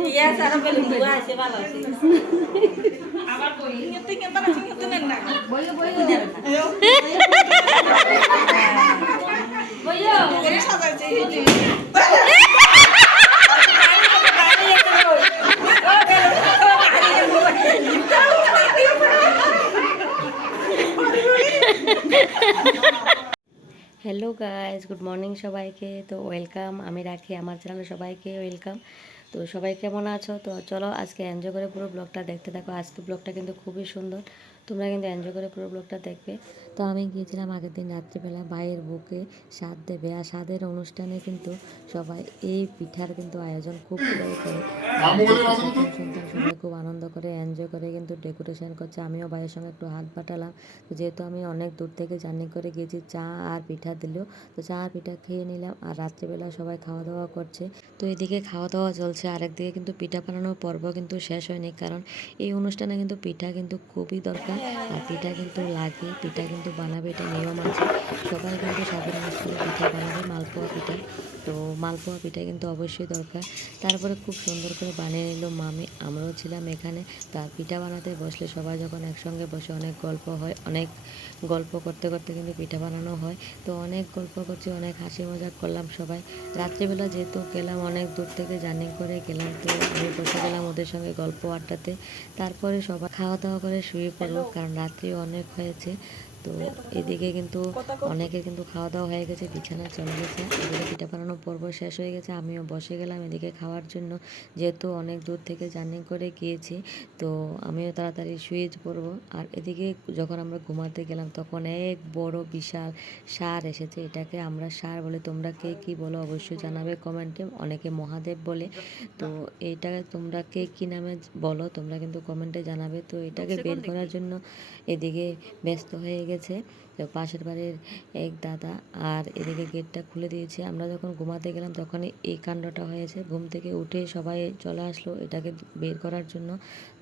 Iya, Sarah beli dua sih malah sih. Abar boy, ingetin enak. Boyo. Ayo. Boyo. Ini sabar sih ini. Hello guys, good morning সবাইকে। তো welcome, আমি রাখি আমার চ্যানেলে সবাইকে welcome. তো সবাই কেমন আছো? তো চলো আজকে এনজয় করে পুরো ব্লগটা দেখতে থাকো। আজকে ব্লগটা কিন্তু খুবই সুন্দর, তোমরা কিন্তু এনজয় করে পুরো ব্লগটা দেখবে। তো আমি গিয়েছিলাম আগের দিন রাত্রিবেলা ভাইয়ের বুকে স্বাদ দেবে, আর স্বাদের অনুষ্ঠানে কিন্তু সবাই এই পিঠার কিন্তু আয়োজন খুব করে। সন্তান সবাই খুব আনন্দ করে এনজয় করে কিন্তু ডেকোরেশন করছে। আমিও ভাইয়ের সঙ্গে একটু হাত পাঠালাম। তো যেহেতু আমি অনেক দূর থেকে জার্নি করে গিয়েছি, চা আর পিঠা দিল, তো চা আর পিঠা খেয়ে নিলাম। আর রাত্রিবেলা সবাই খাওয়া দাওয়া করছে। তো এদিকে খাওয়া দাওয়া চলছে, আরেকদিকে কিন্তু পিঠা বানানোর পর্ব কিন্তু শেষ হয়নি, কারণ এই অনুষ্ঠানে কিন্তু পিঠা কিন্তু খুবই দরকার। আর পিঠা কিন্তু লাগে, পিঠা কিন্তু বানাবে, এটা নিয়ম আছে। সবাই কিন্তু স্বাদের অনুষ্ঠানে পিঠা বানাবে, মালপোয়া পিঠা। তো মালপোয়া পিঠা কিন্তু অবশ্যই দরকার। তারপরে খুব সুন্দর করে বানিয়ে নিল মামি, আমরাও ছিলাম এখানে। তার পিঠা বানাতে বসলে সবাই যখন একসঙ্গে বসে অনেক গল্প হয়, অনেক গল্প করতে করতে কিন্তু পিঠা বানানো হয়। তো অনেক গল্প করছি, অনেক হাসি মজাক করলাম সবাই। রাত্রিবেলা যেহেতু গেলাম, অনেক দূর থেকে জার্নি করে গেলাম, তো আমি বসে গেলাম ওদের সঙ্গে গল্প আড্ডাতে। তারপরে সবাই খাওয়া দাওয়া করে শুয়ে পড়লো, কারণ রাত্রি অনেক হয়েছে। তো এদিকে কিন্তু অনেকের কিন্তু খাওয়া দাওয়া হয়ে গেছে, বিছানায় চলে গেছে। এদিকে পিঠা বানানোর পর্ব শেষ হয়ে গেছে, আমিও বসে গেলাম এদিকে খাওয়ার জন্য। যেহেতু অনেক দূর থেকে জার্নি করে গিয়েছি, তো আমিও তাড়াতাড়ি শুয়ে পড়বো। আর এদিকে যখন আমরা ঘুমাতে গেলাম, তখন এক বড় বিশাল ষাঁড় এসেছে। এটাকে আমরা ষাঁড় বলে, তোমরা কে কী বলো অবশ্যই জানাবে কমেন্টে। অনেকে মহাদেব বলে, তো এইটা তোমরা কে কী নামে বলো তোমরা কিন্তু কমেন্টে জানাবে। তো এটাকে বের করার জন্য এদিকে ব্যস্ত হয়ে গেছে তো পাশের বাড়ির এক দাদা, আর এদিকে গেটটা খুলে দিয়েছে। আমরা যখন ঘুমাতে গেলাম তখনই এই কাণ্ডটা হয়েছে। ঘুম থেকে উঠে সবাই চলে আসলো এটাকে বের করার জন্য,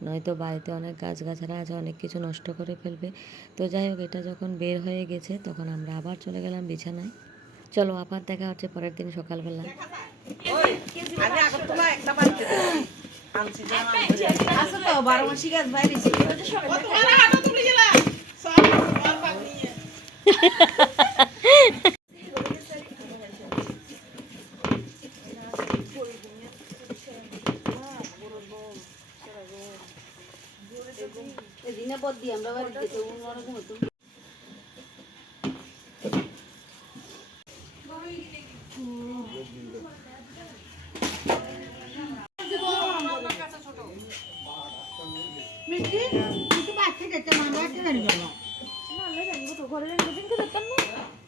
নয়তো বাড়িতে অনেক গাছগাছালা আছে, অনেক কিছু নষ্ট করে ফেলবে। তো যাই হোক, এটা যখন বের হয়ে গেছে তখন আমরা আবার চলে গেলাম বিছানায়। চলো আবার দেখা হচ্ছে পরের দিন সকালবেলা।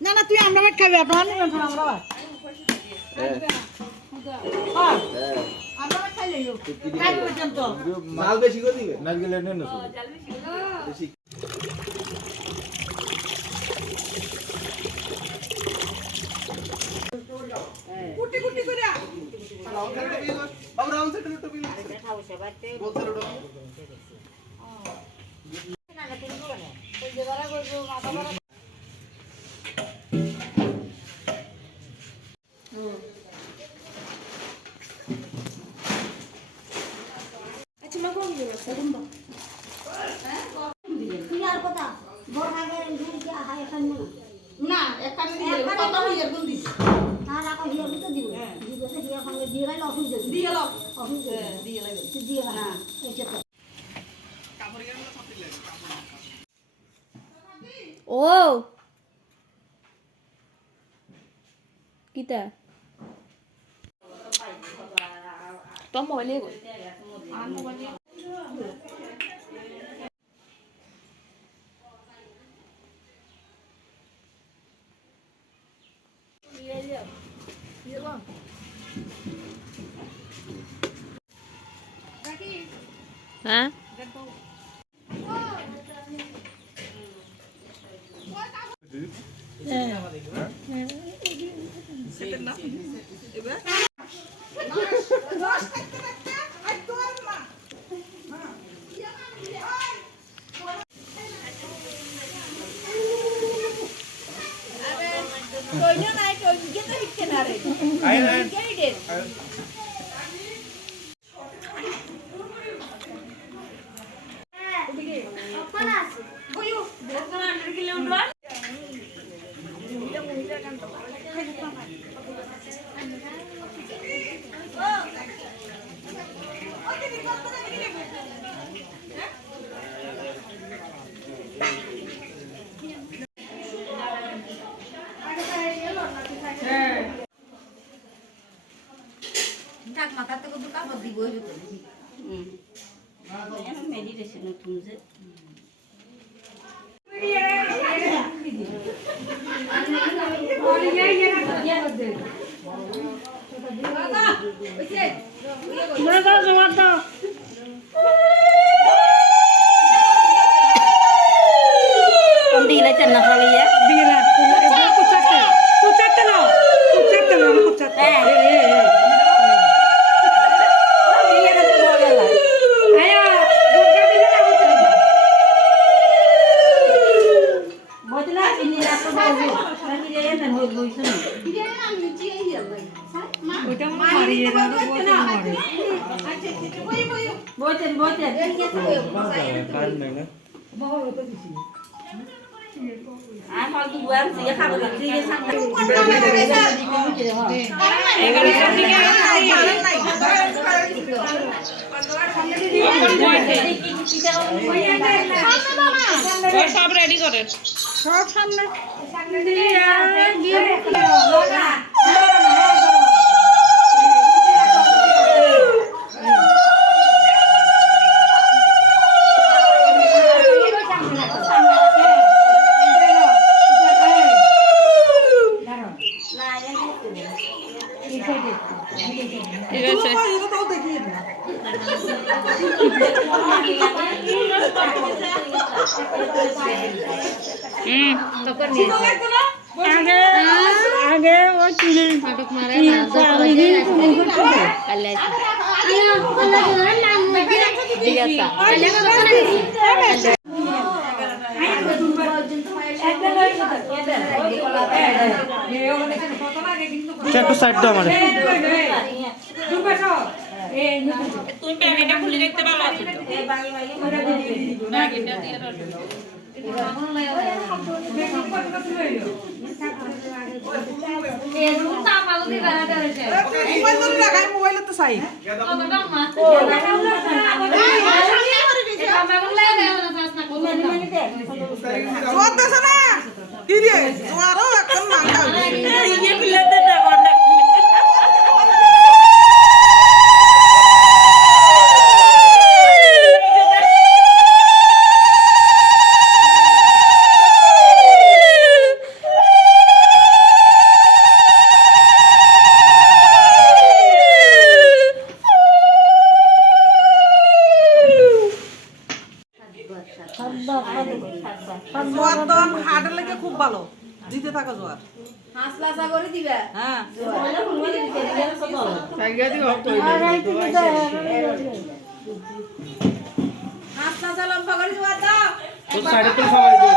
না না, তুই আমরা ভাত খাবি, এখন আমরা ভাত আমরা ভাত খাইলে খাই পর্যন্ত মাল বেশি করে দিবে নারকেল এনে না বেশি কুটি কুটি করে আমরা রাউন্ড সেট টপি খাও সবাইতে বলতে রোড না না তুমি বলো ওই যে বড় গো মাথা না এখানে দিয়ে কত হিয়ার গুন দিস তার আগে হিয়ার তো দিব দিব সে হিয়ার সঙ্গে দিয়ে গেল অফিস যাবে দিয়ে লও অফিস দিয়ে লাগে দিয়ে না এইটা তো ও কিতা তোর মোবাইলে গো আর মোবাইলে হ্যাঁ মেডিটেশন তুমছে সব রেডি করে সব সামনে ঠিক আছে আগে ওই তুলে একটু সাইড দাও আমারে তুমি প্যাকেটটা খুলে দেখতে পারো প্যাকেটটা দিয়ে দাও মোবাইলে তো চাই কি রে তোমারও এখন মাঙ্গা জোয়ার হাটের লেগে খুব ভালো দিতে থাকো জোয়ার হ্যাঁ সাইডে তো সবাই দিও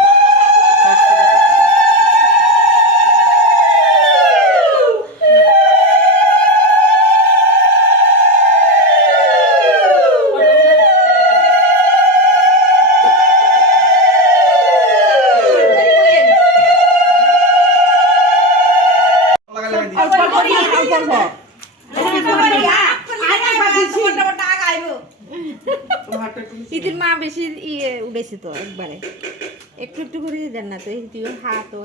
ইতির মা বেশি ইয়ে উঠেছে তো একবারে একটু একটু করে দেন না তো এই তুই হাত ও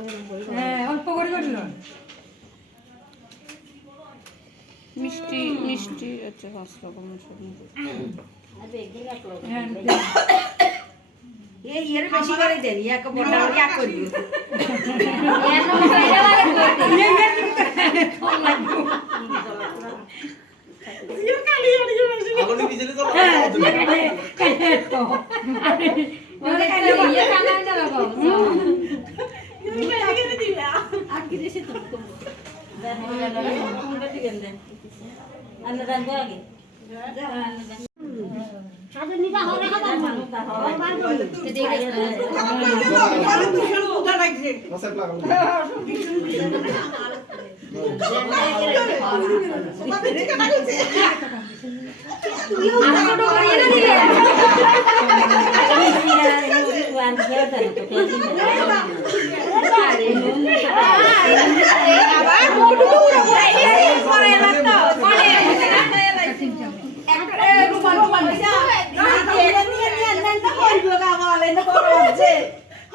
হ্যাঁ অল্প করে করিল মিষ্টি মিষ্টি আচ্ছা 5 রকম এই এর বেশি করে দেন এক বড় বড় এক করি আগুনে বিজলি তো মশাই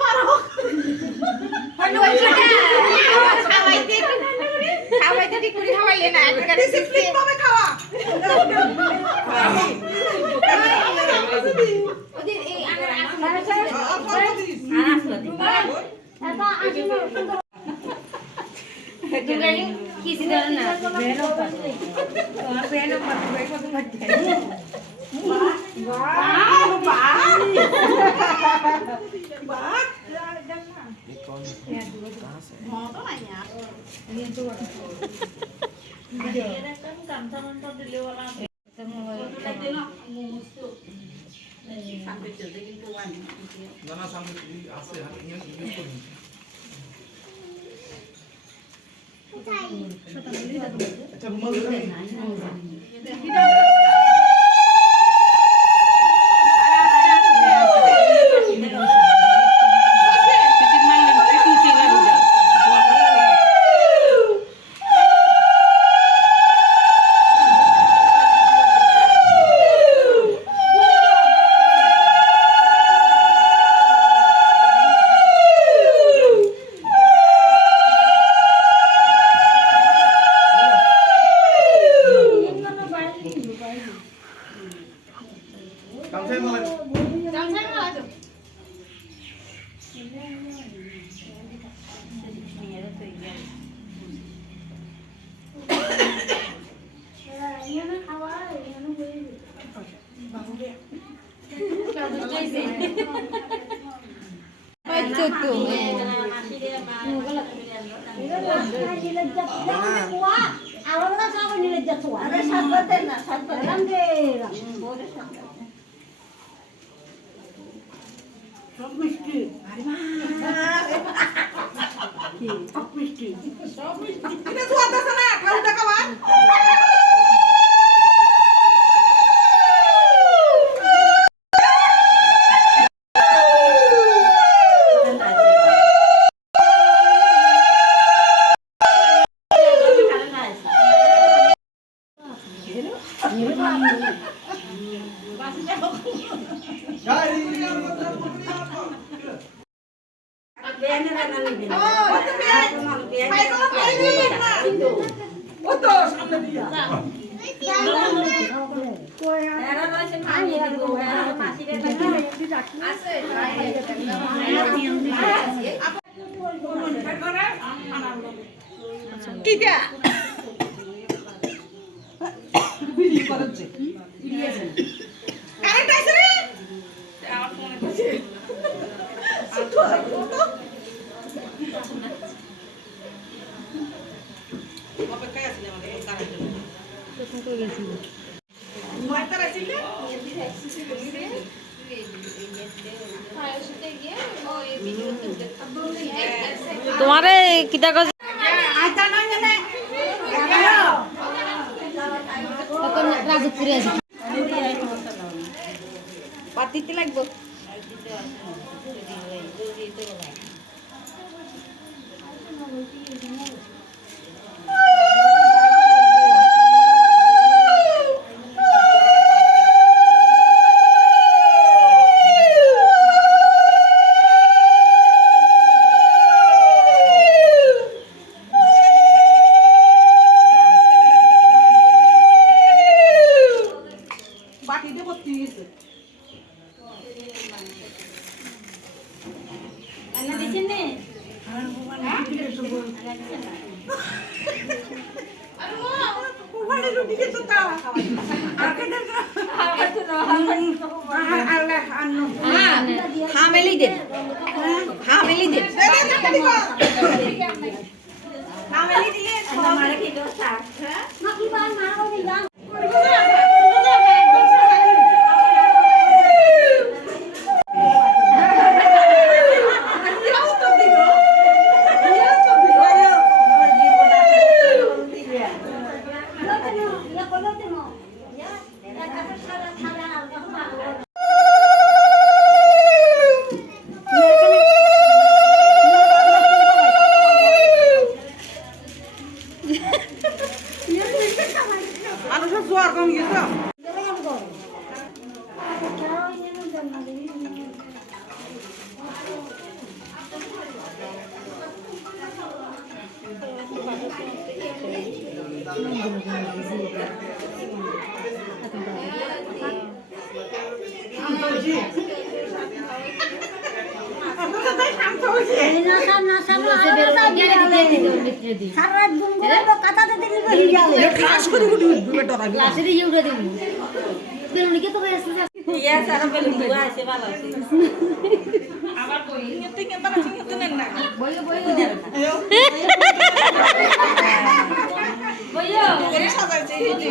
লাগাও খাওয়াইতে ঠিক করে খাওয়াইলে না ডিসিপ্লিন ভাবে খাওয়া ওদের এই আমার কিছু ধরে না নানা সামনে আছে ইউজ করি আচ্ছা রুমাল কামসাই মালা কিটা কারেন্ট আছে রে অপেক্ষায় আছি আমাদের তোমারে কিতা কর পাতিতে লাগবো বাটিতে ভর্তি হয়েছে রুটি খেতে তাও হামেলি দেন হামেলি দেন হামেলি দিয়ে মারা কি দোস্তা ইয়া সারা বেলু বুয়া আছে ভালো আছে আবার কই tingin para tingin na na boyo ini sabar sih ini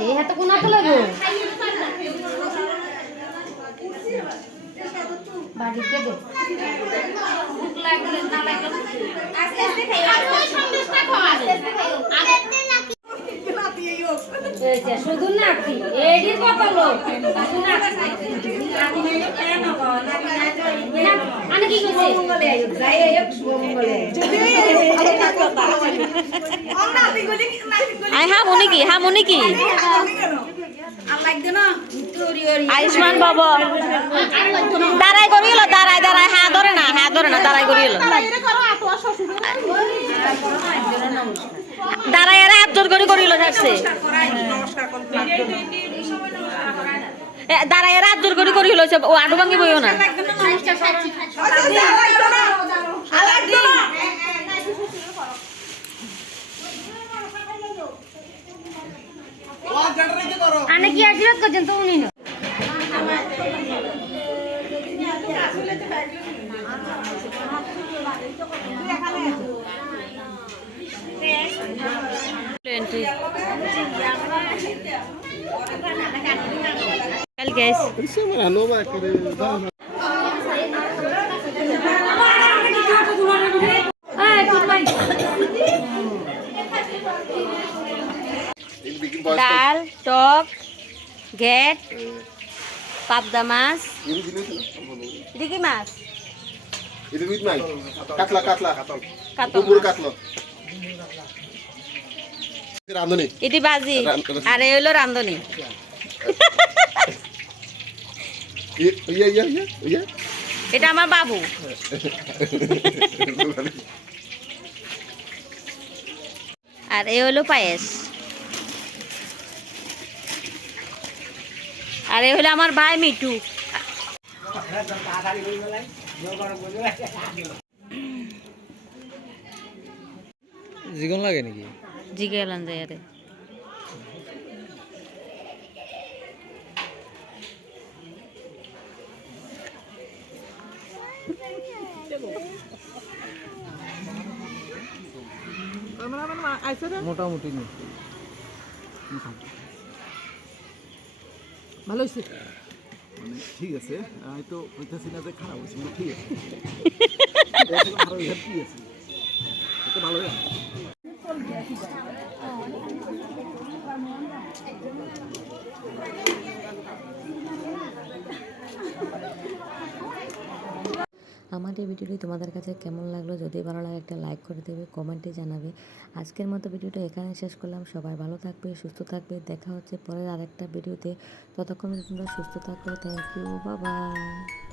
এই হাতে কোন হাতে লাগো বাড়িতে দে ভুক লাগলে না লাগলে আস্তে আস্তে খাই আর সন্দেশটা খাও আস্তে আস্তে খাই আচ্ছা শুধু নাকি এডি কত লোক শুধু নাকি কেন গো না আনে কি কইছে মঙ্গলে আইও যাই এক মঙ্গলে ai hamuni ki আয়ুষ্মান বাবা দাঁড়াই করিল দাঁড়াই হা ধরে না দাঁড়াই করিল দাঁড়াই এরা হাত জোর করে করিল থাকছে দাঁড়াই এরা হাত জোর করে করিল ও আডু ভাঙি বইও না আনে কি আশীর্বাদ করছেন তো উনি না guys ডাল টক গেট পাবদা মাছ দিকি মাছ Itu duit mai. Katla. কাতল Kubur katla. Randoni. এটি বাজি আর এই হলো রান্ধনি Iya. এটা আমার বাবু আর এই হলো পায়েস আর এই হলো আমার ভাই মিঠু জিগন লাগে নাকি জিগেলান যায় আরে মোটামুটি নেই ভালো হয়েছে মানে ঠিক আছে আমি তো কইতাছি না যে খারাপ হয়েছে মানে ঠিক আছে ভালো হ্যাপি আছে এটা ভালো হয়েছে আমার এই ভিডিওটি তোমাদের কাছে কেমন লাগলো যদি ভালো লাগে একটা লাইক করে দেবে কমেন্টে জানাবে আজকের মতো ভিডিওটা এখানে শেষ করলাম সবাই ভালো থাকবে সুস্থ থাকবে দেখা হচ্ছে পরের আরেকটা ভিডিওতে ততক্ষণ তোমরা সুস্থ থাকো থ্যাংক ইউ বাই বাই